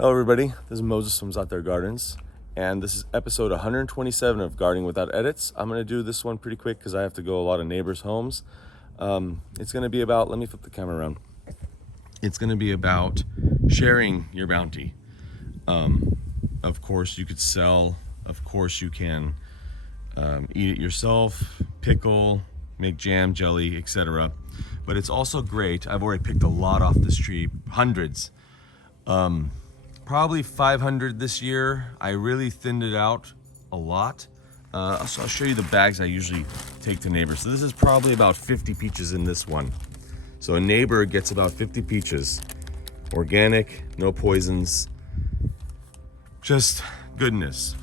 Hello everybody, this is Moses from Zaatar Gardens, and this is episode 127 of Gardening Without Edits. I'm going to do this one pretty quick because I have to go a lot of neighbors' homes. It's going to be about, let me flip the camera around. It's going to be about sharing your bounty. Of course you could sell, of course you can eat it yourself, pickle, make jam, jelly, etc. But it's also great, I've already picked a lot off this tree, hundreds. Probably 500 this year. I really thinned it out a lot. So I'll show you the bags I usually take to neighbors. So this is probably about 50 peaches in this one. So a neighbor gets about 50 peaches. Organic, no poisons, just goodness.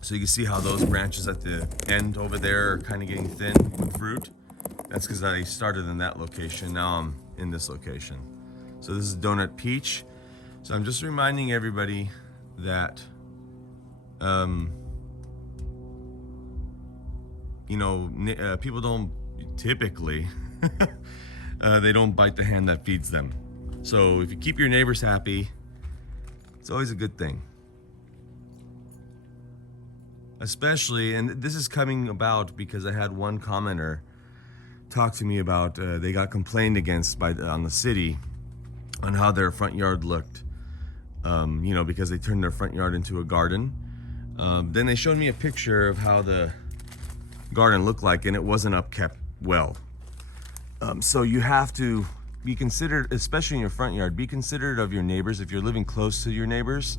So you can see how those branches at the end over there are kind of getting thin with fruit. That's because I started in that location. Now I'm in this location. So this is donut peach. So I'm just reminding everybody that, people don't typically, they don't bite the hand that feeds them. So if you keep your neighbors happy, it's always a good thing. Especially, and this is coming about because I had one commenter talk to me about they got complained against on the city on how their front yard looked. Because they turned their front yard into a garden. Then they showed me a picture of how the garden looked like, and it wasn't upkept well. So you have to be considered, especially in your front yard, be considerate of your neighbors. If you're living close to your neighbors,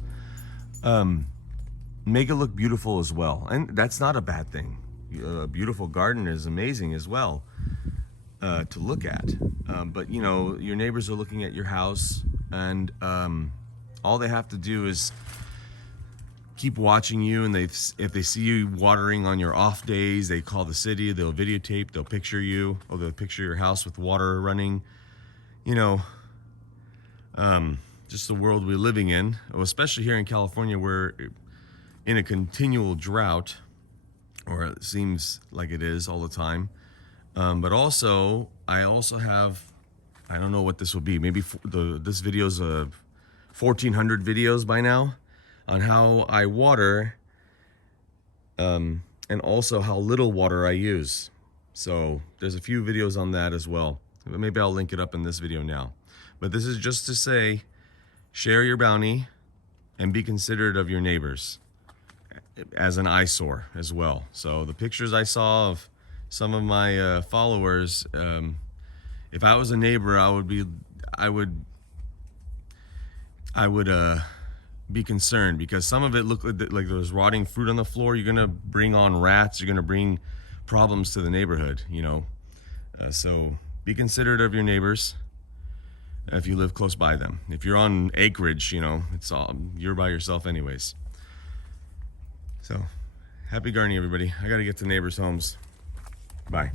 make it look beautiful as well. And that's not a bad thing. A beautiful garden is amazing as well to look at. But your neighbors are looking at your house, and all they have to do is keep watching you, and if they see you watering on your off days, they call the city, they'll videotape, they'll picture you, or they'll picture your house with water running. Just the world we're living in, especially here in California, we're in a continual drought, or it seems like it is all the time. But also, I have, I don't know what this will be, maybe this video's 1,400 videos by now on how I water, and also how little water I use. So there's a few videos on that as well. Maybe I'll link it up in this video now. But this is just to say, share your bounty and be considerate of your neighbors as an eyesore as well. So the pictures I saw of some of my followers, if I was a neighbor, I would be concerned, because some of it looked like there was rotting fruit on the floor. You're gonna bring on rats, you're gonna bring problems to the neighborhood, so be considerate of your neighbors if you live close by them. If you're on acreage, you're by yourself anyways. So happy gardening, everybody. I gotta get to neighbors' homes. Bye.